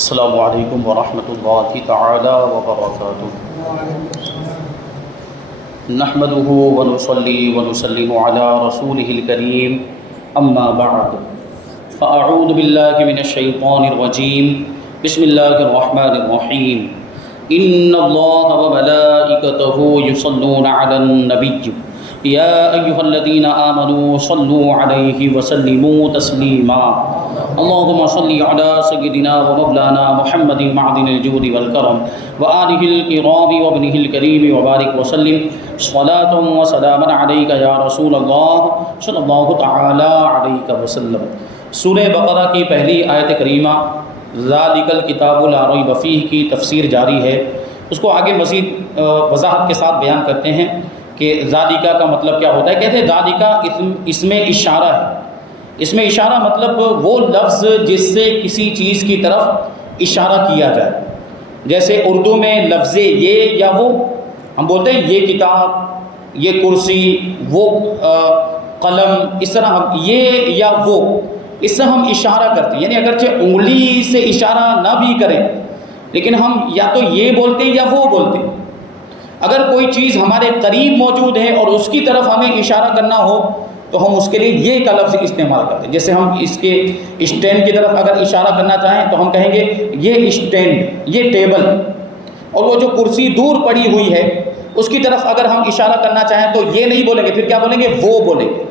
السلام علیکم ورحمۃ اللہ تعالی وبرکاتہ۔ نحمده ونصلي ونسلم على رسوله الكريم اما بعد فاعوذ باللہ من الشیطان الرجیم بسم اللہ الرحمن الرحیم ان اللہ وملائکته یصلون علی النبی یا ایہا الذین آمنوا صلوا علیہ وسلموا تسلیما اللهم صل على سيدنا ومولانا محمد معدن الجود والكرم وآله الكرام وابنه الكريم وبارك وسلم صلاة وسلاما عليك يا رسول الله صلی اللہ تعالی علیہ وسلم۔ سورہ بقرہ کی پہلی آیت کریمہ ذالک الکتاب لا ریب فیہ کی تفسیر جاری ہے۔ اس کو آگے مزید وضاحت کے ساتھ بیان کرتے ہیں کہ ذالکہ کا مطلب کیا ہوتا ہے۔ کہتے ہیں ذالکہ اسم اشارہ ہے۔ اس میں اشارہ مطلب وہ لفظ جس سے کسی چیز کی طرف اشارہ کیا جائے، جیسے اردو میں لفظ یہ یا وہ، ہم بولتے ہیں یہ کتاب، یہ کرسی، وہ قلم، اس طرح ہم یہ یا وہ، اس سے ہم اشارہ کرتے ہیں، یعنی اگرچہ انگلی سے اشارہ نہ بھی کریں لیکن ہم یا تو یہ بولتے ہیں یا وہ بولتے ہیں۔ اگر کوئی چیز ہمارے قریب موجود ہے اور اس کی طرف ہمیں اشارہ کرنا ہو تو ہم اس کے لیے یہ کا لفظ استعمال کرتے ہیں۔ جیسے ہم اس کے اسٹینڈ کی طرف اگر اشارہ کرنا چاہیں تو ہم کہیں گے یہ اسٹینڈ، یہ ٹیبل، اور وہ جو کرسی دور پڑی ہوئی ہے اس کی طرف اگر ہم اشارہ کرنا چاہیں تو یہ نہیں بولیں گے، پھر کیا بولیں گے؟ وہ بولیں گے۔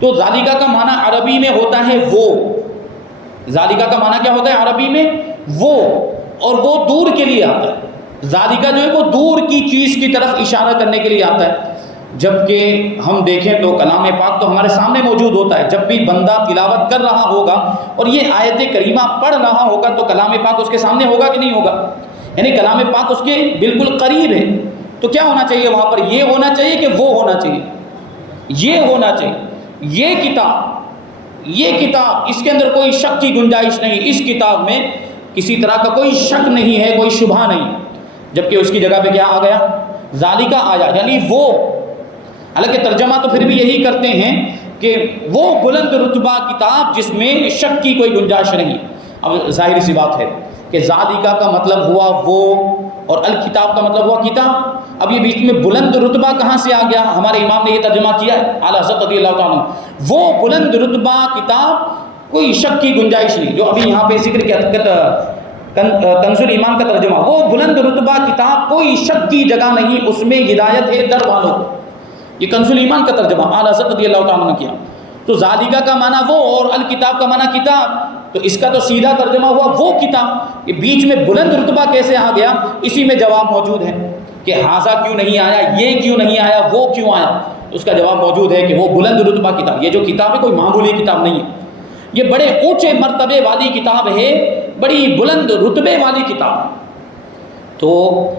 تو ذالکہ کا معنی عربی میں ہوتا ہے وہ۔ ذالکہ کا معنی کیا ہوتا ہے عربی میں؟ وہ، اور وہ دور کے لیے آتا ہے۔ ذالکہ جو ہے وہ دور کی چیز کی طرف اشارہ کرنے کے لیے آتا ہے۔ جبکہ ہم دیکھیں تو کلام پاک تو ہمارے سامنے موجود ہوتا ہے۔ جب بھی بندہ تلاوت کر رہا ہوگا اور یہ آیت کریمہ پڑھ رہا ہوگا تو کلام پاک اس کے سامنے ہوگا کہ نہیں ہوگا؟ یعنی کلام پاک اس کے بالکل قریب ہے۔ تو کیا ہونا چاہیے وہاں پر؟ یہ ہونا چاہیے کہ وہ ہونا چاہیے؟ یہ ہونا چاہیے۔ یہ کتاب اس کے اندر کوئی شک کی گنجائش نہیں، اس کتاب میں کسی طرح کا کوئی شک نہیں ہے، کوئی شبہ نہیں۔ جبکہ اس کی جگہ پہ کیا آ گیا؟ ذالکہ آیا، یعنی وہ۔ حالانکہ ترجمہ تو پھر بھی یہی کرتے ہیں کہ وہ بلند رتبہ کتاب جس میں شک کی کوئی گنجائش نہیں۔ اب ظاہری سی بات ہے کہ ذالکہ کا مطلب ہوا وہ اور الکتاب کا مطلب ہوا کتاب۔ اب یہ بیچ میں بلند رتبہ کہاں سے آ گیا؟ ہمارے امام نے یہ ترجمہ کیا ہے اعلیٰ حضرت رضی اللہ تعالیٰ عنہ، وہ بلند رتبہ کتاب، کوئی شک کی گنجائش نہیں۔ جو ابھی یہاں پہ ذکر کیا کنز الایمان کا ترجمہ، وہ بلند رتبہ کتاب، کوئی شک کی جگہ نہیں، اس میں ہدایت ہے در والوں کو۔ یہ کنز الایمان کا ترجمہ اعلیٰ حضرت رضی اللہ تعالیٰ نے کیا۔ تو ذالکہ کا معنی وہ اور الکتاب کا معنی کتاب، تو اس کا تو سیدھا ترجمہ ہوا وہ کتاب۔ یہ بیچ میں بلند رتبہ کیسے آ گیا؟ اسی میں جواب موجود ہے کہ ہاذا کیوں نہیں آیا، یہ کیوں نہیں آیا، وہ کیوں آیا؟ اس کا جواب موجود ہے کہ وہ بلند رتبہ کتاب، یہ جو کتاب ہے کوئی معمولی کتاب نہیں ہے، یہ بڑے اونچے مرتبے والی کتاب ہے، بڑی بلند رتبے والی کتاب ہے۔ تو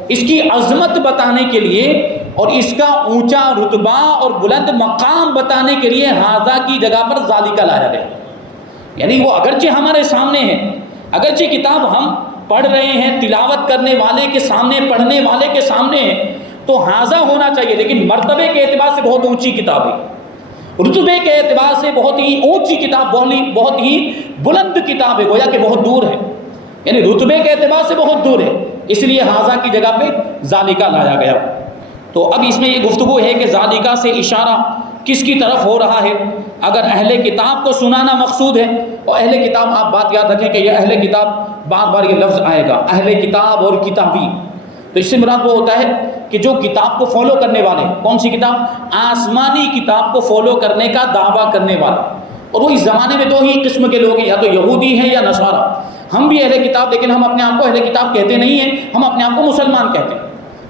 اس کی عظمت بتانے کے لیے اور اس کا اونچا رتبہ اور بلند مقام بتانے کے لیے ہاذا کی جگہ پر ذالکہ لایا گیا۔ یعنی وہ اگرچہ ہمارے سامنے ہے، اگرچہ کتاب ہم پڑھ رہے ہیں، تلاوت کرنے والے کے سامنے، پڑھنے والے کے سامنے ہے، تو ہاذا ہونا چاہیے، لیکن مرتبے کے اعتبار سے بہت اونچی کتاب ہے، رتبے کے اعتبار سے بہت ہی اونچی کتاب، بہت ہی بلند کتاب ہے، گویا کہ بہت دور ہے، یعنی رتبے کے اعتبار سے بہت دور ہے، اس لیے ہاذا کی جگہ پہ ذالکہ لایا گیا۔ تو اب اس میں یہ گفتگو ہے کہ ذالکہ سے اشارہ کس کی طرف ہو رہا ہے؟ اگر اہل کتاب کو سنانا مقصود ہے، اور اہل کتاب، آپ بات یاد رکھیں کہ یہ اہل کتاب بار بار یہ لفظ آئے گا، اہل کتاب اور کتابی، تو اس سے مراد وہ ہوتا ہے کہ جو کتاب کو فالو کرنے والے۔ کون سی کتاب؟ آسمانی کتاب کو فالو کرنے کا دعویٰ کرنے والا۔ اور وہ اس زمانے میں دو ہی قسم کے لوگ ہیں، یا تو یہودی ہیں یا نصارہ۔ ہم بھی اہل کتاب، لیکن ہم اپنے آپ کو اہل کتاب کہتے نہیں ہیں، ہم اپنے آپ کو مسلمان کہتے ہیں،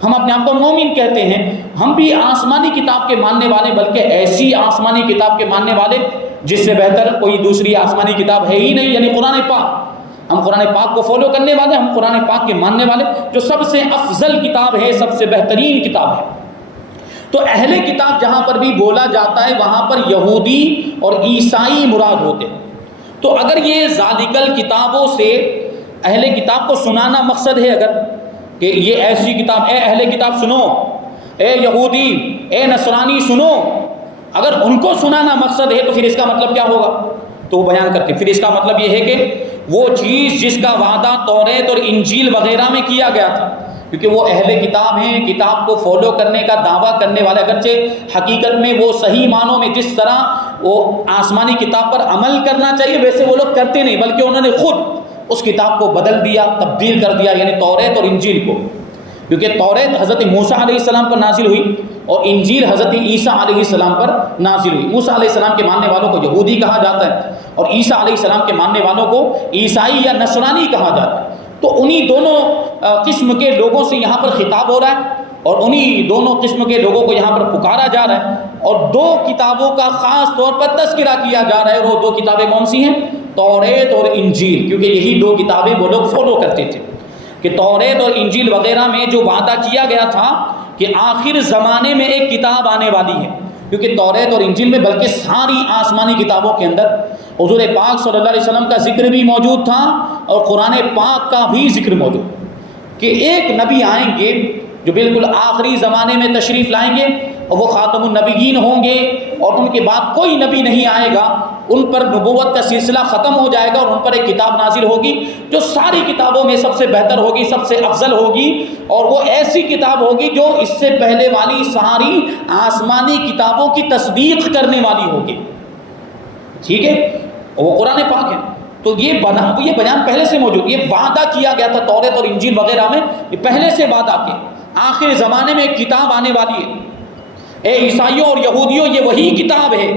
ہم اپنے آپ کو مومن کہتے ہیں۔ ہم بھی آسمانی کتاب کے ماننے والے، بلکہ ایسی آسمانی کتاب کے ماننے والے جس سے بہتر کوئی دوسری آسمانی کتاب ہے ہی نہیں، یعنی قرآن پاک۔ ہم قرآن پاک کو فالو کرنے والے، ہم قرآن پاک کے ماننے والے، جو سب سے افضل کتاب ہے، سب سے بہترین کتاب ہے۔ تو اہل کتاب جہاں پر بھی بولا جاتا ہے وہاں پر یہودی اور عیسائی مراد ہوتے ہیں۔ تو اگر یہ ذالک الکتابوں سے اہل کتاب کو سنانا مقصد ہے، اگر کہ یہ ایسی کتاب، اے اہل کتاب سنو، اے یہودی، اے نصرانی سنو، اگر ان کو سنانا مقصد ہے تو پھر اس کا مطلب کیا ہوگا؟ تو وہ بیان کرتے ہیں، پھر اس کا مطلب یہ ہے کہ وہ چیز جس کا وعدہ توریت اور انجیل وغیرہ میں کیا گیا تھا، کیونکہ وہ اہل کتاب ہیں، کتاب کو فالو کرنے کا دعویٰ کرنے والے، اگرچہ حقیقت میں وہ صحیح معنوں میں جس طرح وہ آسمانی کتاب پر عمل کرنا چاہیے ویسے وہ لوگ کرتے نہیں، بلکہ انہوں نے خود اس کتاب کو بدل دیا، تبدیل کر دیا، یعنی توریت اور انجیل کو، کیونکہ توریت حضرت موسیٰ علیہ السلام پر نازل ہوئی اور انجیل حضرت عیسیٰ علیہ السلام پر نازل ہوئی۔ موسیٰ علیہ السلام کے ماننے والوں کو یہودی کہا جاتا ہے اور عیسیٰ علیہ السلام کے ماننے والوں کو عیسائی یا نصرانی کہا جاتا ہے۔ تو انہی دونوں قسم کے لوگوں سے یہاں پر خطاب ہو رہا ہے اور انہی دونوں قسم کے لوگوں کو یہاں پر پکارا جا رہا ہے، اور دو کتابوں کا خاص طور پر تذکرہ کیا جا رہا ہے، اور وہ دو کتابیں کون سی ہیں؟ توریت اور انجیل، کیونکہ یہی دو کتابیں وہ لوگ فالو کرتے تھے کہ توریت اور انجیل وغیرہ میں جو وعدہ کیا گیا تھا کہ آخر زمانے میں ایک کتاب آنے والی ہے، کیونکہ توریت اور انجیل میں بلکہ ساری آسمانی کتابوں کے اندر حضور پاک صلی اللہ علیہ وسلم کا ذکر بھی موجود تھا اور قرآن پاک کا بھی ذکر موجود کہ ایک نبی آئیں گے جو بالکل آخری زمانے میں تشریف لائیں گے اور وہ خاتم النبیین ہوں گے، اور ان کے بعد کوئی نبی نہیں آئے گا، ان پر نبوت کا سلسلہ ختم ہو جائے گا اور ان پر ایک کتاب نازل ہوگی جو ساری کتابوں میں سب سے بہتر ہوگی، سب سے افضل ہوگی، اور وہ ایسی کتاب ہوگی جو اس سے پہلے والی ساری آسمانی کتابوں کی تصدیق کرنے والی ہوگی، ٹھیک ہے، اور وہ قرآن پاک ہے۔ تو یہ بیان پہلے سے موجود، یہ وعدہ کیا گیا تھا توریت اور انجیل وغیرہ میں، یہ پہلے سے وعدہ کہ آخر زمانے میں ایک کتاب آنے والی ہے، اے عیسائیوں اور یہودیوں یہ وہی کتاب ہے،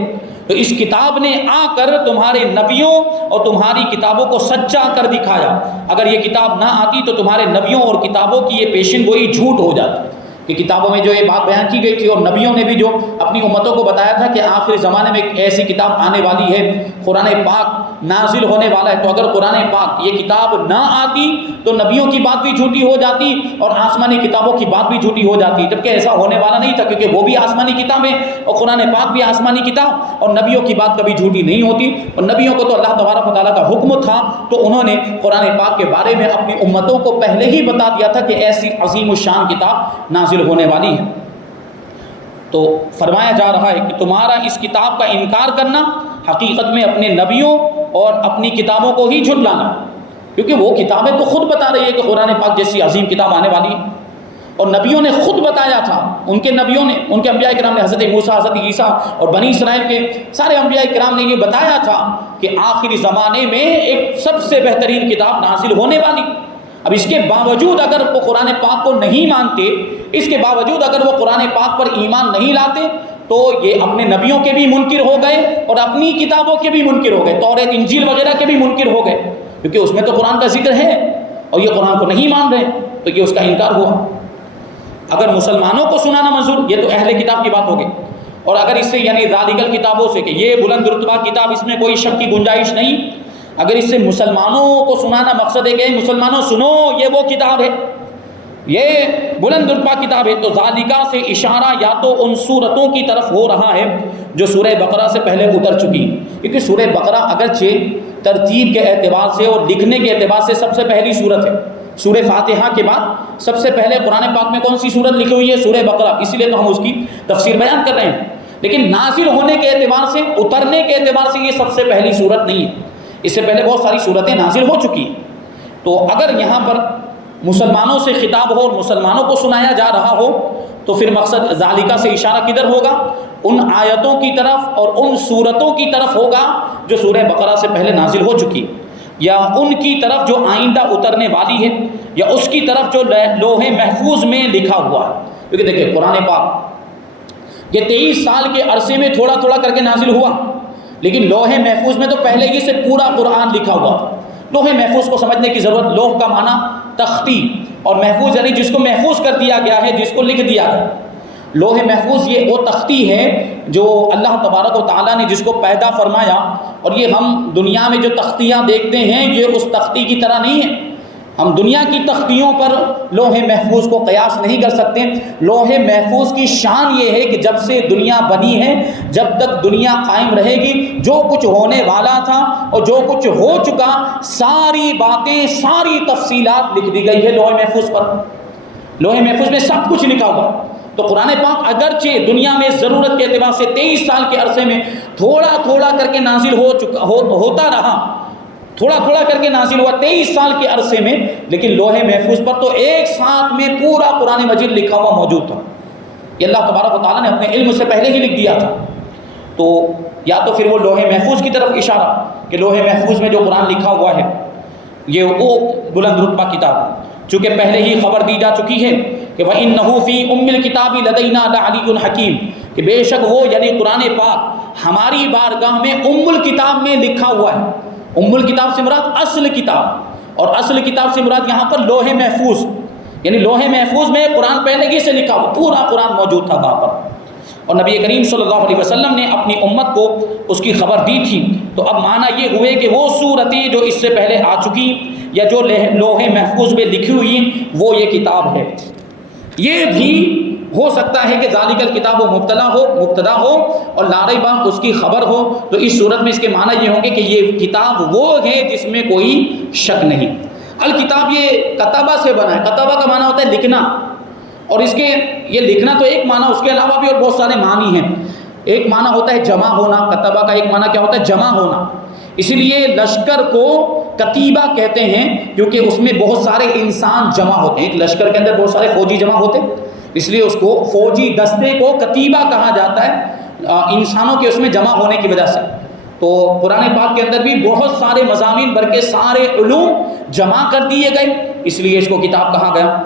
تو اس کتاب نے آ کر تمہارے نبیوں اور تمہاری کتابوں کو سچا کر دکھایا، اگر یہ کتاب نہ آتی تو تمہارے نبیوں اور کتابوں کی یہ پیشن گوئی جھوٹ ہو جاتی، کہ کتابوں میں جو یہ بات بیان کی گئی تھی اور نبیوں نے بھی جو اپنی امتوں کو بتایا تھا کہ آخر زمانے میں ایک ایسی کتاب آنے والی ہے، قرآن پاک نازل ہونے والا ہے، تو اگر قرآن پاک یہ کتاب نہ آتی تو نبیوں کی بات بھی جھوٹی ہو جاتی اور آسمانی کتابوں کی بات بھی جھوٹی ہو جاتی، جبکہ ایسا ہونے والا نہیں تھا، کیونکہ وہ بھی آسمانی کتابیں اور قرآن پاک بھی آسمانی کتاب، اور نبیوں کی بات کبھی جھوٹی نہیں ہوتی، اور نبیوں کو تو اللہ تبارک و تعالیٰ کا حکم تھا، تو انہوں نے قرآن پاک کے بارے میں اپنی امتوں کو پہلے ہی بتا دیا تھا کہ ایسی عظیم الشان کتاب نازل ہونے والی ہے۔ تو فرمایا جا رہا ہے کہ تمہارا اس کتاب کا انکار کرنا حقیقت میں اپنے نبیوں اور اپنی کتابوں کو ہی جھٹلانا، کیونکہ وہ کتابیں تو خود بتا رہی ہے کہ قرآن پاک جیسی عظیم کتاب آنے والی ہے، اور نبیوں نے خود بتایا تھا، ان کے نبیوں نے، ان کے انبیاء کرام نے، حضرت موسیٰ، حضرت عیسیٰ اور بنی اسرائیل کے سارے انبیاء کرام نے یہ بتایا تھا کہ آخری زمانے میں ایک سب سے بہترین کتاب نازل ہونے والی۔ اب اس کے باوجود اگر وہ قرآن پاک کو نہیں مانتے، اس کے باوجود اگر وہ قرآن پاک پر ایمان نہیں لاتے، تو یہ اپنے نبیوں کے بھی منکر ہو گئے اور اپنی کتابوں کے بھی منکر ہو گئے، توریت انجیل وغیرہ کے بھی منکر ہو گئے، کیونکہ اس میں تو قرآن کا ذکر ہے اور یہ قرآن کو نہیں مان رہے، تو یہ اس کا انکار ہوا۔ اگر مسلمانوں کو سنانا منظور، یہ تو اہل کتاب کی بات ہوگی، اور اگر اس سے یعنی ذالکل کتابوں سے کہ یہ بلند رتبہ کتاب، اس میں کوئی شک کی گنجائش نہیں، اگر اس سے مسلمانوں کو سنانا مقصد ہے کہ مسلمانوں سنو یہ وہ کتاب ہے، یہ بلند رتبہ کتاب ہے، تو ذالکہ سے اشارہ یا تو ان صورتوں کی طرف ہو رہا ہے جو سورہ بقرہ سے پہلے اتر چکی، کیونکہ سورہ بقرہ اگرچہ ترتیب کے اعتبار سے اور لکھنے کے اعتبار سے سب سے پہلی سورت ہے، سورہ فاتحہ کے بعد سب سے پہلے قرآن پاک میں کون سی سورت لکھی ہوئی ہے؟ سورہ بقرہ، اسی لیے تو ہم اس کی تفسیر بیان کر رہے ہیں، لیکن نازل ہونے کے اعتبار سے، اترنے کے اعتبار سے یہ سب سے پہلی سورت نہیں ہے، اس سے پہلے بہت ساری سورتیں نازل ہو چکی ہیں۔ تو اگر یہاں پر مسلمانوں سے خطاب ہو اور مسلمانوں کو سنایا جا رہا ہو تو پھر مقصد ذالکہ سے اشارہ کدھر ہوگا؟ ان آیتوں کی طرف اور ان سورتوں کی طرف ہوگا جو سورہ بقرہ سے پہلے نازل ہو چکی، یا ان کی طرف جو آئندہ اترنے والی ہے، یا اس کی طرف جو لوح محفوظ میں لکھا ہوا ہے، کیونکہ دیکھیں قرآن پاک یہ 23 سال کے عرصے میں تھوڑا تھوڑا کر کے نازل ہوا، لیکن لوح محفوظ میں تو پہلے ہی سے پورا قرآن لکھا ہوا تھا۔ لوح محفوظ کو سمجھنے کی ضرورت، لوح کا معنی تختی، اور محفوظ یعنی جس کو محفوظ کر دیا گیا ہے، جس کو لکھ دیا گیا۔ لوح محفوظ یہ وہ تختی ہے جو اللہ تبارک و تعالیٰ نے جس کو پیدا فرمایا، اور یہ ہم دنیا میں جو تختیاں دیکھتے ہیں یہ اس تختی کی طرح نہیں ہے، ہم دنیا کی تختیوں پر لوح محفوظ کو قیاس نہیں کر سکتے۔ لوح محفوظ کی شان یہ ہے کہ جب سے دنیا بنی ہے، جب تک دنیا قائم رہے گی، جو کچھ ہونے والا تھا اور جو کچھ ہو چکا، ساری باتیں، ساری تفصیلات لکھ دی گئی ہے لوح محفوظ پر۔ لوح محفوظ میں سب کچھ لکھا ہوا۔ تو قرآن پاک اگرچہ دنیا میں ضرورت کے اعتبار سے 23 سال کے عرصے میں تھوڑا تھوڑا کر کے نازل ہوتا رہا، تھوڑا تھوڑا کر کے نازل ہوا 23 سال کے عرصے میں، لیکن لوح محفوظ پر تو ایک ساتھ میں پورا قرآن مجید لکھا ہوا موجود تھا۔ یہ اللہ تبارک و تعالیٰ نے اپنے علم سے پہلے ہی لکھ دیا تھا۔ تو یا تو پھر وہ لوح محفوظ کی طرف اشارہ کہ لوح محفوظ میں جو قرآن لکھا ہوا ہے یہ وہ بلند رتبہ کتاب ہے، چونکہ پہلے ہی خبر دی جا چکی ہے کہ وَإِنَّهُ فِي أُمِّ الْكِتَابِ لَدَيْنَا لَعَلِيٌّ حَكِيمٌ، کہ بے شک وہ یعنی قرآن پاک ہماری بارگاہ میں ام الکتاب میں لکھا ہوا ہے۔ ام الکتاب سے مراد اصل کتاب، اور اصل کتاب سے مراد یہاں پر لوح محفوظ، یعنی لوح محفوظ میں قرآن پہلے ہی سے لکھا ہوا، پورا قرآن موجود تھا وہاں پر، اور نبی کریم صلی اللہ علیہ وسلم نے اپنی امت کو اس کی خبر دی تھی۔ تو اب معنی یہ ہوئے کہ وہ صورتیں جو اس سے پہلے آ چکی یا جو لوح محفوظ میں لکھی ہوئی وہ یہ کتاب ہے۔ یہ بھی ہو سکتا ہے کہ ذالک الکتاب مبتدا ہو اور لا ریب اس کی خبر ہو، تو اس صورت میں اس کے معنی یہ ہوں گے کہ یہ کتاب وہ ہے جس میں کوئی شک نہیں۔ الکتاب یہ کتبہ سے بنا ہے، کتبہ کا معنی ہوتا ہے لکھنا، اور اس کے یہ لکھنا تو ایک معنی، اس کے علاوہ بھی اور بہت سارے معنی ہیں۔ ایک معنی ہوتا ہے جمع ہونا، کتبہ کا ایک معنی کیا ہوتا ہے؟ جمع ہونا۔ اسی لیے لشکر کو کتیبہ کہتے ہیں کیونکہ اس میں بہت سارے انسان جمع ہوتے ہیں، ایک لشکر کے اندر بہت سارے فوجی جمع ہوتے ہیں، اس لیے اس کو فوجی دستے کو کتیبہ کہا جاتا ہے، انسانوں کے اس میں جمع ہونے کی وجہ سے۔ تو قرآن پاک کے اندر بھی بہت سارے مضامین بلکہ سارے علوم جمع کر دیے گئے، اس لیے اس کو کتاب کہا گیا۔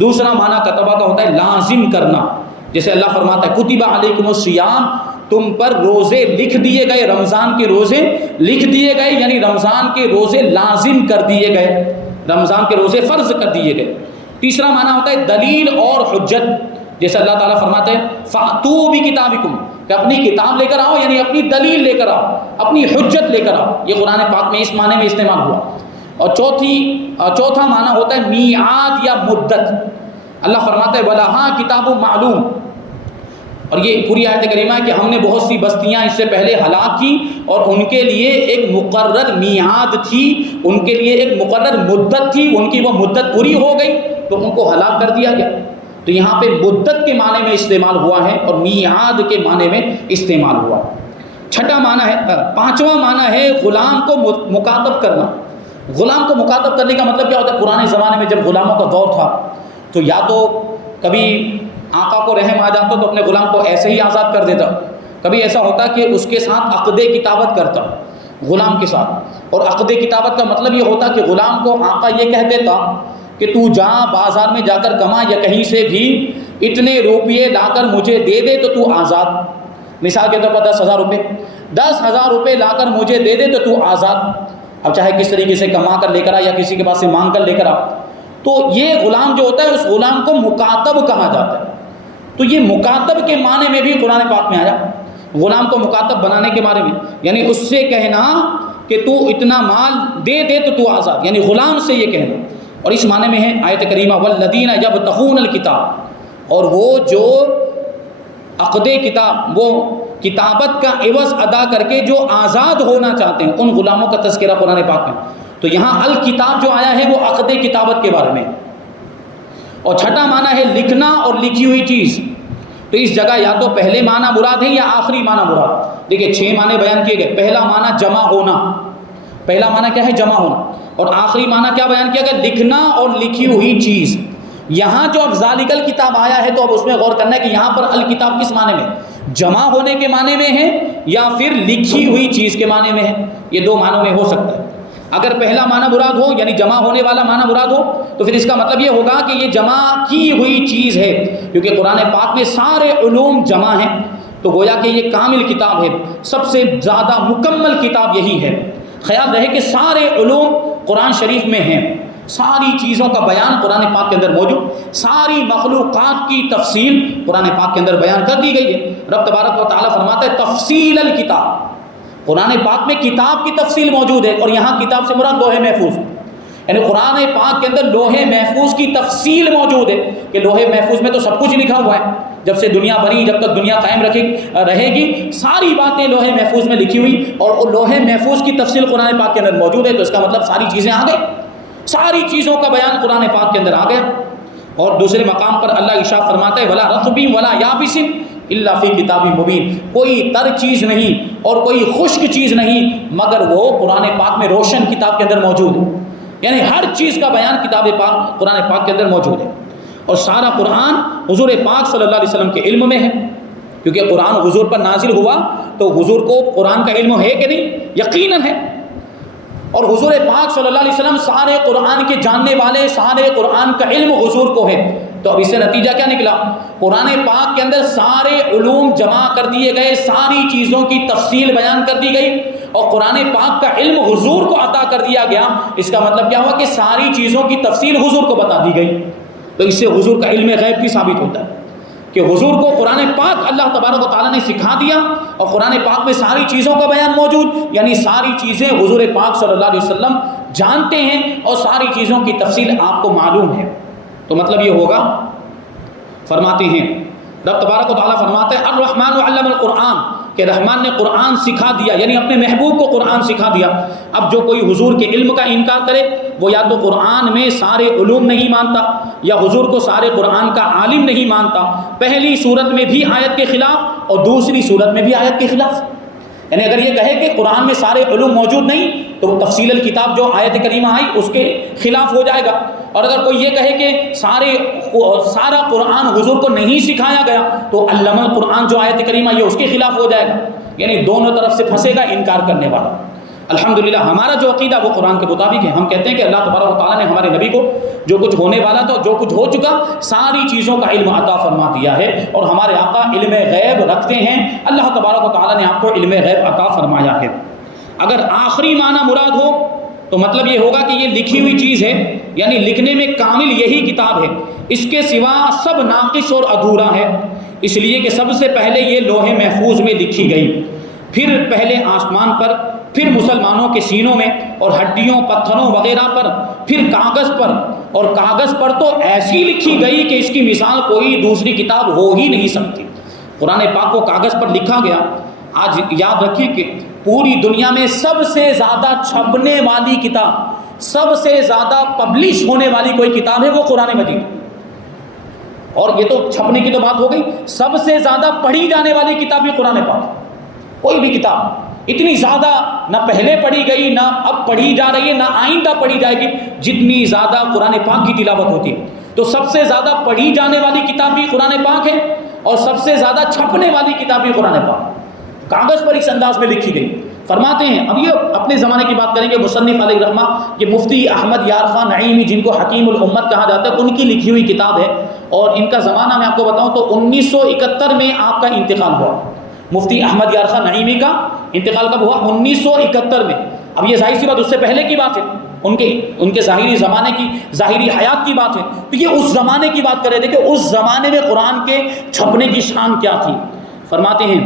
دوسرا معنی کتبہ کا ہوتا ہے لازم کرنا، جیسے اللہ فرماتا ہے کتب علیکم الصیام، تم پر روزے لکھ دیے گئے، رمضان کے روزے لکھ دیے گئے، یعنی رمضان کے روزے لازم کر دیے گئے، رمضان کے روزے فرض کر دیے گئے۔ تیسرا معنی ہوتا ہے دلیل اور حجت، جیسے اللہ تعالیٰ فرماتے ہیں فَأْتُوا بِكِتَابِكُمْ، کہ اپنی کتاب لے کر آؤ، یعنی اپنی دلیل لے کر آؤ، اپنی حجت لے کر آؤ۔ یہ قرآن پاک میں اس معنی میں استعمال ہوا۔ اور چوتھا معنی ہوتا ہے میعاد یا مدت۔ اللہ فرماتا ہے وَلَهَا کِتَابٌ مَعْلُوم، اور یہ پوری آیت کریمہ ہے کہ ہم نے بہت سی بستیاں اس سے پہلے ہلاک کی اور ان کے لیے ایک مقرر میعاد تھی، ان کے لیے ایک مقرر مدت تھی، ان کی وہ مدت پوری ہو گئی تو ان کو ہلاک کر دیا گیا۔ تو یہاں پہ مدت کے معنی میں استعمال ہوا ہے اور میعاد کے معنی میں استعمال ہوا۔ چھٹا معنی ہے، پانچواں معنی ہے غلام کو مکاتب کرنا۔ غلام کو مکاتب کرنے کا مطلب کیا ہوتا ہے؟ پرانے زمانے میں جب غلاموں کا دور تھا تو یا تو کبھی آقا کو رحم آ جاتا تو اپنے غلام کو ایسے ہی آزاد کر دیتا، کبھی ایسا ہوتا کہ اس کے ساتھ عقد کتابت کرتا غلام کے ساتھ، اور عقد کتابت کا مطلب یہ ہوتا کہ غلام کو آقا یہ کہہ دیتا کہ تو جا بازار میں جا کر کما یا کہیں سے بھی اتنے روپیے لا کر مجھے دے دے تو تو آزاد۔ مثال کے طور پر 10,000 روپے، 10,000 روپے لا کر مجھے دے دے تو تو آزاد۔ اب چاہے کس طریقے سے کما کر لے کر آ یا کسی کے پاس سے مانگ کر لے کر آ، تو یہ غلام جو ہوتا ہے اس غلام کو مکاتب کہا جاتا ہے۔ تو یہ مکاتب کے معنی میں بھی قرآن پاک میں آیا، غلام کو مکاتب بنانے کے بارے میں، یعنی اس سے کہنا کہ تو اتنا مال دے دے تو تو آزاد، یعنی غلام سے یہ کہنا۔ اور اس معنی میں ہے آیت کریمہ والذین یبتغون الکتاب، اور وہ جو عقد کتاب، وہ کتابت کا عوض ادا کر کے جو آزاد ہونا چاہتے ہیں، ان غلاموں کا تذکرہ قرآن پاک میں۔ تو یہاں الکتاب جو آیا ہے وہ عقد کتابت کے بارے میں۔ اور چھٹا معنی ہے لکھنا اور لکھی ہوئی چیز، تو اس جگہ یا تو پہلے معنی مراد ہے یا آخری معنی مراد۔ دیکھیں 6 معنی بیان کیے گئے، پہلا معنی جمع ہونا، پہلا معنی کیا ہے؟ جمع ہونا، اور آخری معنی کیا بیان کیا گیا؟ لکھنا اور لکھی ہوئی چیز۔ یہاں جو اب ذالک الکتاب آیا ہے تو اب اس میں غور کرنا ہے کہ یہاں پر الکتاب کس معنی میں، جمع ہونے کے معنی میں ہے یا پھر لکھی ہوئی چیز کے معنی میں ہے؟ یہ 2 معنوں میں ہو سکتا ہے۔ اگر پہلا معنی مراد ہو یعنی جمع ہونے والا معنی مراد ہو تو پھر اس کا مطلب یہ ہوگا کہ یہ جمع کی ہوئی چیز ہے، کیونکہ قرآن پاک میں سارے علوم جمع ہیں، تو گویا کہ یہ کامل کتاب ہے، سب سے زیادہ مکمل کتاب یہی ہے۔ خیال رہے کہ سارے علوم قرآن شریف میں ہیں، ساری چیزوں کا بیان قرآن پاک کے اندر موجود، ساری مخلوقات کی تفصیل قرآن پاک کے اندر بیان کر دی گئی ہے۔ رب تبارک و تعالیٰ فرماتا ہے تفصیل الکتاب، قرآن پاک میں کتاب کی تفصیل موجود ہے، اور یہاں کتاب سے مراد لوح محفوظ، یعنی قرآن پاک کے اندر لوح محفوظ کی تفصیل موجود ہے کہ لوح محفوظ میں تو سب کچھ لکھا ہوا ہے، جب سے دنیا بنی جب تک دنیا قائم رہے گی ساری باتیں لوح محفوظ میں لکھی ہوئی، اور لوح محفوظ کی تفصیل قرآن پاک کے اندر موجود ہے، تو اس کا مطلب ساری چیزیں آ گئی، ساری چیزوں کا بیان قرآن پاک کے اندر آ گیا۔ اور دوسرے مقام پر اللہ ارشاد فرماتا ہے ولا رطب ولا یابس الا فی کتاب مبین، کوئی تر چیز نہیں اور کوئی خشک چیز نہیں مگر وہ قرآن پاک میں روشن کتاب کے اندر موجود ہے، یعنی ہر چیز کا بیان کتاب پاک قرآن پاک کے اندر موجود ہے۔ اور سارا قرآن حضور پاک صلی اللہ علیہ وسلم کے علم میں ہے، کیونکہ قرآن حضور پر نازل ہوا تو حضور کو قرآن کا علم ہے کہ نہیں؟ یقیناً ہے۔ اور حضور پاک صلی اللہ علیہ وسلم سارے قرآن کے جاننے والے، سارے قرآن کا علم حضور کو ہے۔ تو اب اس سے نتیجہ کیا نکلا؟ قرآن پاک کے اندر سارے علوم جمع کر دیے گئے، ساری چیزوں کی تفصیل بیان کر دی گئی، اور قرآن پاک کا علم حضور کو عطا کر دیا گیا۔ اس کا مطلب کیا ہوا کہ ساری چیزوں کی تفصیل حضور کو بتا دی گئی۔ تو اس سے حضور کا علم غیب بھی ثابت ہوتا ہے کہ حضور کو قرآن پاک اللہ تبارک و تعالیٰ نے سکھا دیا، اور قرآن پاک میں ساری چیزوں کا بیان موجود، یعنی ساری چیزیں حضور پاک صلی اللہ علیہ وسلم جانتے ہیں اور ساری چیزوں کی تفصیل آپ کو معلوم ہے۔ تو مطلب یہ ہوگا، فرماتے ہیں رب تبارک و تعالیٰ فرماتے ہیں الرحمن علم القرآن، کہ رحمان نے قرآن سکھا دیا، یعنی اپنے محبوب کو قرآن سکھا دیا۔ اب جو کوئی حضور کے علم کا انکار کرے وہ یا تو قرآن میں سارے علوم نہیں مانتا، یا حضور کو سارے قرآن کا عالم نہیں مانتا، پہلی صورت میں بھی آیت کے خلاف اور دوسری صورت میں بھی آیت کے خلاف۔ یعنی اگر یہ کہے کہ قرآن میں سارے علوم موجود نہیں تو وہ تفصیل الکتاب جو آیت کریمہ آئی اس کے خلاف ہو جائے گا، اور اگر کوئی یہ کہے کہ سارا قرآن حضور کو نہیں سکھایا گیا تو علم القرآن جو آیت کریمہ یہ اس کے خلاف ہو جائے گا، یعنی دونوں طرف سے پھنسے گا انکار کرنے والا۔ الحمدللہ ہمارا جو عقیدہ وہ قرآن کے مطابق ہے، ہم کہتے ہیں کہ اللہ تبارک و تعالیٰ نے ہمارے نبی کو جو کچھ ہونے والا تھا، جو کچھ ہو چکا، ساری چیزوں کا علم عطا فرما دیا ہے، اور ہمارے آقا علم غیب رکھتے ہیں، اللہ تبارک و تعالیٰ نے آپ کو علم غیب عطا فرمایا ہے۔ اگر آخری معنی مراد ہو تو مطلب یہ ہوگا کہ یہ لکھی ہوئی چیز ہے، یعنی لکھنے میں کامل یہی کتاب ہے، اس کے سوا سب ناقص اور ادھورا ہے، اس لیے کہ سب سے پہلے یہ لوح محفوظ میں لکھی گئی، پھر پہلے آسمان پر، پھر مسلمانوں کے سینوں میں اور ہڈیوں پتھروں وغیرہ پر، پھر کاغذ پر، اور کاغذ پر تو ایسی لکھی گئی کہ اس کی مثال کوئی دوسری کتاب ہو ہی نہیں سکتی۔ قرآن پاک کو کاغذ پر لکھا گیا۔ آج یاد رکھیے کہ پوری دنیا میں سب سے زیادہ چھپنے والی کتاب، سب سے زیادہ پبلش ہونے والی کوئی کتاب ہے وہ قرآن مجید، اور یہ تو چھپنے کی تو بات ہو گئی، سب سے زیادہ پڑھی جانے والی کتاب بھی قرآن پاک۔ کوئی بھی کتاب اتنی زیادہ نہ پہلے پڑھی گئی، نہ اب پڑھی جا رہی ہے، نہ آئندہ پڑھی جائے گی جتنی زیادہ قرآن پاک کی تلاوت ہوتی ہے۔ تو سب سے زیادہ پڑھی جانے والی کتاب بھی قرآن پاک ہے، اور سب سے زیادہ چھپنے والی کتاب بھی قرآن پاک، کاغذ پر اس انداز میں لکھی گئی۔ فرماتے ہیں، اب یہ اپنے زمانے کی بات کریں گے، مصنف علیہ رحمہ یہ مفتی احمد یار خان نعیمی، جن کو حکیم الامت کہا جاتا ہے، ان کی لکھی ہوئی کتاب ہے، اور ان کا زمانہ میں آپ کو بتاؤں تو 1971 میں آپ کا انتقال ہوا۔ مفتی احمد یار خان نعیمی کا انتقال کب ہوا؟ 1971 میں۔ اب یہ ظاہر سی بات اس سے پہلے کی بات ہے، ان کے ظاہری زمانے کی، ظاہری حیات کی بات ہے، تو یہ اس زمانے کی بات کر رہے تھے کہ اس زمانے میں قرآن کے چھپنے کی شان کیا تھی۔ فرماتے ہیں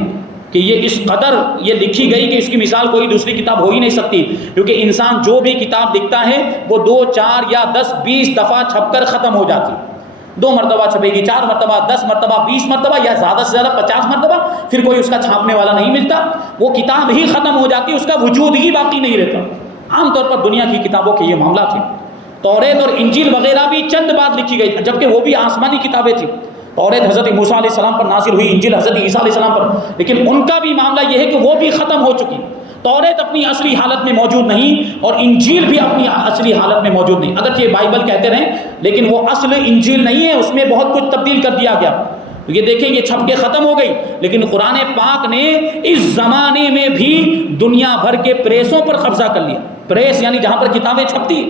کہ یہ اس قدر یہ لکھی گئی کہ اس کی مثال کوئی دوسری کتاب ہو ہی نہیں سکتی، کیونکہ انسان جو بھی کتاب لکھتا ہے وہ 2، 4 یا 10، 20 دفعہ چھپ کر ختم ہو جاتی، 2 مرتبہ چھپے گی، 4 مرتبہ، 10 مرتبہ، 20 مرتبہ، یا زیادہ سے زیادہ 50 مرتبہ، پھر کوئی اس کا چھاپنے والا نہیں ملتا، وہ کتاب ہی ختم ہو جاتی، اس کا وجود ہی باقی نہیں رہتا۔ عام طور پر دنیا کی کتابوں کے یہ معاملات ہیں۔ توریت اور انجیل وغیرہ بھی چند بار لکھی گئی، جبکہ وہ بھی آسمانی کتابیں تھیں۔ توریت حضرت موسیٰ علیہ السلام پر نازل ہوئی، انجیل حضرت عیسیٰ علیہ السلام پر، لیکن ان کا بھی معاملہ یہ ہے کہ وہ بھی ختم ہو چکی۔ توریت اپنی اصلی حالت میں موجود نہیں، اور انجیل بھی اپنی اصلی حالت میں موجود نہیں، اگرچہ بائبل کہتے رہیں لیکن وہ اصل انجیل نہیں ہے، اس میں بہت کچھ تبدیل کر دیا گیا۔ تو یہ دیکھیں یہ چھپ کے ختم ہو گئی، لیکن قرآن پاک نے اس زمانے میں بھی دنیا بھر کے پریسوں پر قبضہ کر لیا۔ پریس یعنی جہاں پر کتابیں چھپتی،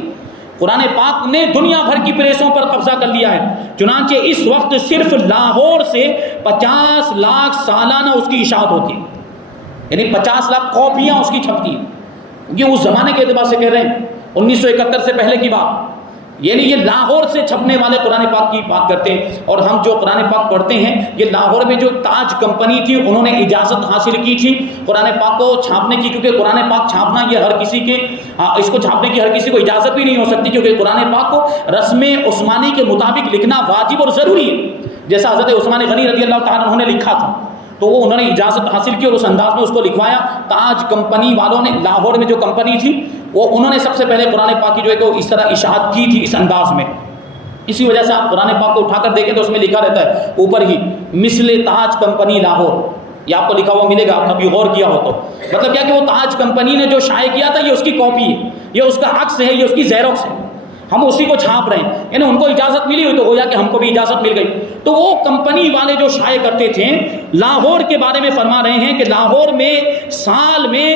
قرآن پاک نے دنیا بھر کی پریسوں پر قبضہ کر لیا ہے۔ چنانچہ اس وقت صرف لاہور سے 50 لاکھ سالانہ اس کی اشاعت ہوتی ہے، یعنی 50 لاکھ کاپیاں اس کی چھپتی ہیں۔ یہ اس زمانے کے اعتبار سے کہہ رہے ہیں، 1971 سے پہلے کی بات، یعنی یہ لاہور سے چھپنے والے قرآن پاک کی بات کرتے ہیں۔ اور ہم جو قرآن پاک پڑھتے ہیں، یہ لاہور میں جو تاج کمپنی تھی انہوں نے اجازت حاصل کی تھی قرآن پاک کو چھاپنے کی، کیونکہ قرآن پاک چھاپنا یہ ہر کسی کے، اس کو چھاپنے کی ہر کسی کو اجازت بھی نہیں ہو سکتی، کیونکہ قرآن پاک کو رسم عثمانی کے مطابق لکھنا واجب اور ضروری ہے، جیسا حضرت عثمان غنی رضی اللہ تعالیٰ عنہ نے لکھا تھا، تو وہ انہوں نے اجازت حاصل کی اور اس انداز میں اس کو لکھوایا۔ تاج کمپنی والوں نے، لاہور میں جو کمپنی تھی، وہ انہوں نے سب سے پہلے قرآن پاک کی جو ہے کہ اس طرح اشاعت کی تھی اس انداز میں۔ اسی وجہ سے آپ قرآن پاک کو اٹھا کر دیکھیں تو اس میں لکھا رہتا ہے اوپر ہی مثل تاج کمپنی لاہور، یہ آپ کو لکھا ہوا ملے گا، آپ کبھی غور کیا ہو تو مطلب کیا کہ وہ تاج کمپنی نے جو شائع کیا تھا یہ اس کی کاپی ہے، یہ اس کا عکس ہے، یہ اس کی زیروکس ہے، ہم اسی کو چھاپ رہے ہیں، یعنی ان کو اجازت ملی ہوئی تو گویا کہ ہم کو بھی اجازت مل گئی۔ تو وہ کمپنی والے جو شائع کرتے تھے لاہور کے بارے میں فرما رہے ہیں کہ لاہور میں سال میں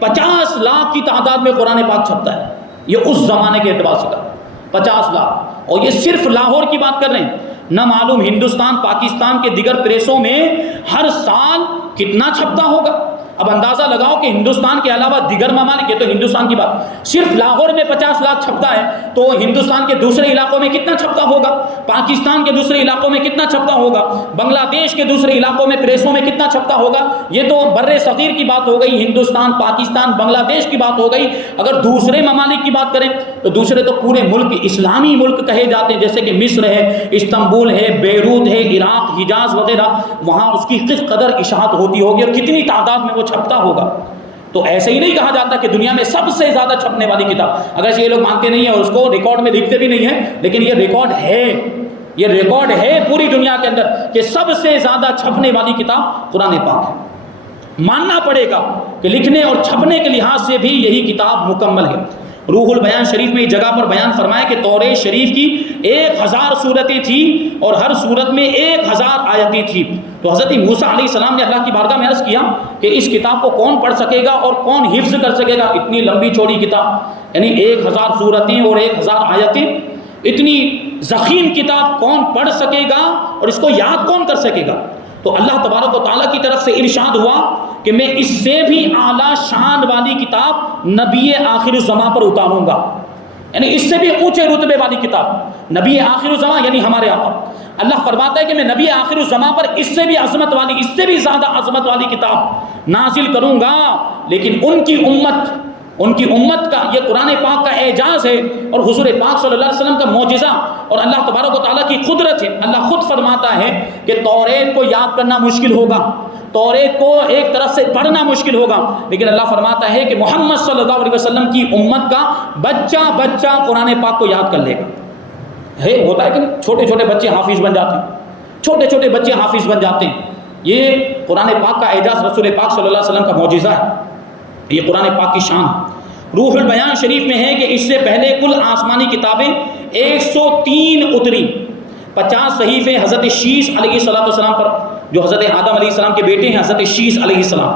50 لاکھ کی تعداد میں قرآن پاک چھپتا ہے، یہ اس زمانے کے اعتبار سے کہا 50 لاکھ، اور یہ صرف لاہور کی بات کر رہے ہیں، نہ معلوم ہندوستان پاکستان کے دیگر پریسوں میں ہر سال کتنا چھپتا ہوگا۔ اب اندازہ لگاؤ کہ ہندوستان کے علاوہ دیگر ممالک، یہ تو ہندوستان کی بات، صرف لاہور میں 50 لاکھ چھپتا ہے تو ہندوستان کے دوسرے علاقوں میں کتنا چھپتا ہوگا، پاکستان کے دوسرے علاقوں میں کتنا چھپتا ہوگا، بنگلہ دیش کے دوسرے علاقوں میں پریسوں میں کتنا چھپتا ہوگا۔ یہ تو بر صغیر کی بات ہو گئی، ہندوستان پاکستان بنگلہ دیش کی بات ہو گئی۔ اگر دوسرے ممالک کی بات کریں تو دوسرے تو پورے ملک اسلامی ملک کہے جاتے ہیں، جیسے کہ مصر ہے، استنبول ہے، بیروت ہے، عراق، حجاز وغیرہ، وہاں اس کی کس قدر اشاعت ہوتی ہوگی اور کتنی تعداد میں وہ چھپتا ہوگا۔ تو ایسے ہی نہیں کہا جاتا کہ دنیا میں سب سے زیادہ چھپنے والی کتاب، اگر یہ لوگ مانتے نہیں ہیں اور اس کو ریکارڈ میں لکھتے بھی نہیں ہیں، لیکن یہ ریکارڈ ہے، یہ ریکارڈ ہے پوری دنیا کے اندر کہ سب سے زیادہ چھپنے والی کتاب قرآن پاک ہے۔ ماننا پڑے گا کہ لکھنے اور چھپنے کے لحاظ سے بھی یہی کتاب مکمل ہے۔ روح البیان شریف میں اس جگہ پر بیان فرمایا کہ توریت شریف کی 1000 صورتیں تھیں اور ہر صورت میں 1000 آیتیں تھیں۔ تو حضرت موسیٰ علیہ السلام نے اللہ کی بارگاہ میں عرض کیا کہ اس کتاب کو کون پڑھ سکے گا اور کون حفظ کر سکے گا، اتنی لمبی چوڑی کتاب، یعنی 1000 صورتیں اور 1000 آیتیں، اتنی ضخیم کتاب کون پڑھ سکے گا اور اس کو یاد کون کر سکے گا۔ تو اللہ تبارک و تعالیٰ کی طرف سے ارشاد ہوا کہ میں اس سے بھی اعلیٰ شان والی کتاب نبی آخر الزماں پر اتاروں گا، یعنی اس سے بھی اونچے رتبے والی کتاب نبی آخر الزماں یعنی ہمارے آقا۔ اللہ فرماتا ہے کہ میں نبی آخر الزماں پر اس سے بھی عظمت والی، اس سے بھی زیادہ عظمت والی کتاب نازل کروں گا، لیکن ان کی امت کا یہ قرآن پاک کا اعجاز ہے اور حضور پاک صلی اللہ علیہ وسلم کا معجزہ اور اللہ تبارک و تعالیٰ کی قدرت ہے۔ اللہ خود فرماتا ہے کہ توریت کو یاد کرنا مشکل ہوگا، توریت کو ایک طرف سے پڑھنا مشکل ہوگا، لیکن اللہ فرماتا ہے کہ محمد صلی اللہ علیہ وسلم کی امت کا بچہ بچہ قرآن پاک کو یاد کر لے گا۔ ہوتا ہے کہ نہیں، چھوٹے چھوٹے بچے حافظ بن جاتے ہیں، چھوٹے چھوٹے بچے حافظ بن جاتے ہیں۔ یہ قرآن پاک کا اعجاز، رسول پاک صلی اللہ علیہ وسلم کا معجزہ ہے، یہ قرآن پاک کی شان۔ روح البیان شریف میں ہے کہ اس سے پہلے کل آسمانی کتابیں 103 اتری، 50 صحیفے حضرت شیس علیہ السلام پر، جو حضرت آدم علیہ السلام کے بیٹے ہیں حضرت شیس علیہ السلام،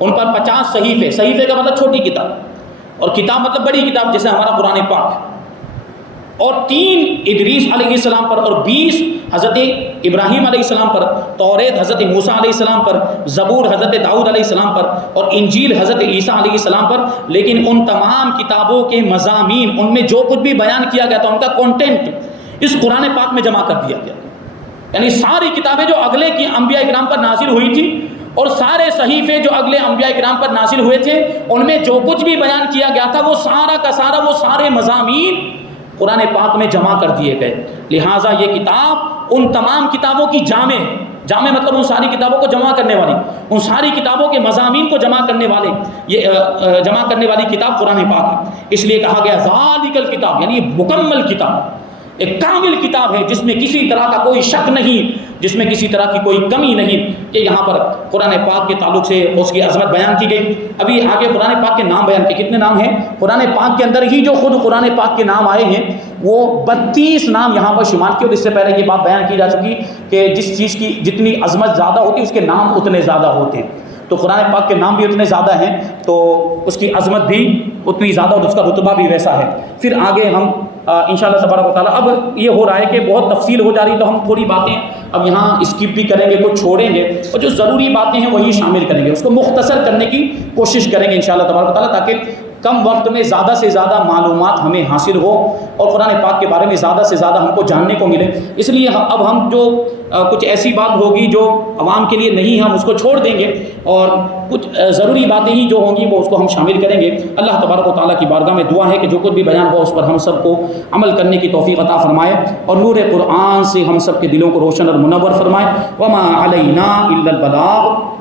ان پر 50 صحیفے، صحیفے کا مطلب چھوٹی کتاب اور کتاب مطلب بڑی کتاب جیسے ہمارا قرآن پاک، اور 3 ادریس علیہ السلام پر اور 20 حضرت ابراہیم علیہ السلام پر، توریت حضرت موسیٰ علیہ السلام پر، زبور حضرت داؤد علیہ السلام پر اور انجیل حضرت عیسیٰ علیہ السلام پر۔ لیکن ان تمام کتابوں کے مضامین، ان میں جو کچھ بھی بیان کیا گیا تھا ان کا کانٹینٹ اس قرآن پاک میں جمع کر دیا گیا، یعنی ساری کتابیں جو اگلے کی انبیاء کرام پر نازل ہوئی تھی اور سارے صحیفے جو اگلے انبیاء کرام پر نازل ہوئے تھے ان میں جو کچھ بھی بیان کیا گیا تھا وہ سارا کا سارا، وہ سارے مضامین قرآن پاک میں جمع کر دیے گئے۔ لہٰذا یہ کتاب ان تمام کتابوں کی جامع مطلب ان ساری کتابوں کو جمع کرنے والی، ان ساری کتابوں کے مضامین کو جمع کرنے والی کتاب قرآن پاک ہے۔ اس لیے کہا گیا ذالک الکتاب، یعنی مکمل کتاب، ایک کامل کتاب ہے جس میں کسی طرح کا کوئی شک نہیں، جس میں کسی طرح کی کوئی کمی نہیں۔ کہ یہاں پر قرآن پاک کے تعلق سے اس کی عظمت بیان کی گئی۔ ابھی آگے قرآن پاک کے نام بیان کیے، کتنے نام ہیں قرآن پاک کے اندر ہی؟ جو خود قرآن پاک کے نام آئے ہیں وہ 32 نام یہاں پر شمار کیے، اور اس سے پہلے یہ بات بیان کی جا چکی کہ جس چیز کی جتنی عظمت زیادہ ہوتی ہے اس کے نام اتنے زیادہ ہوتے ہیں۔ تو قرآن پاک کے نام بھی اتنے زیادہ ہیں تو اس کی عظمت بھی اتنی زیادہ اور اس کا رتبہ بھی ویسا ہے۔ پھر آگے ہم انشاءاللہ تبارک و تعالیٰ، اب یہ ہو رہا ہے کہ بہت تفصیل ہو جا رہی ہے تو ہم تھوڑی باتیں اب یہاں اسکپ بھی کریں گے، کچھ چھوڑیں گے اور جو ضروری باتیں ہیں وہی شامل کریں گے، اس کو مختصر کرنے کی کوشش کریں گے انشاءاللہ تبارک و تعالیٰ، تاکہ کم وقت میں زیادہ سے زیادہ معلومات ہمیں حاصل ہو اور قرآن پاک کے بارے میں زیادہ سے زیادہ ہم کو جاننے کو ملے۔ اس لیے اب ہم جو کچھ ایسی بات ہوگی جو عوام کے لیے نہیں، ہم اس کو چھوڑ دیں گے اور کچھ ضروری باتیں ہی جو ہوں گی وہ اس کو ہم شامل کریں گے۔ اللہ تبارک و تعالیٰ کی بارگاہ میں دعا ہے کہ جو کچھ بھی بیان ہوا اس پر ہم سب کو عمل کرنے کی توفیق عطا فرمائے اور نور قرآن سے ہم سب کے دلوں کو روشن اور منور فرمائے۔ وما علینا الا البلاغ۔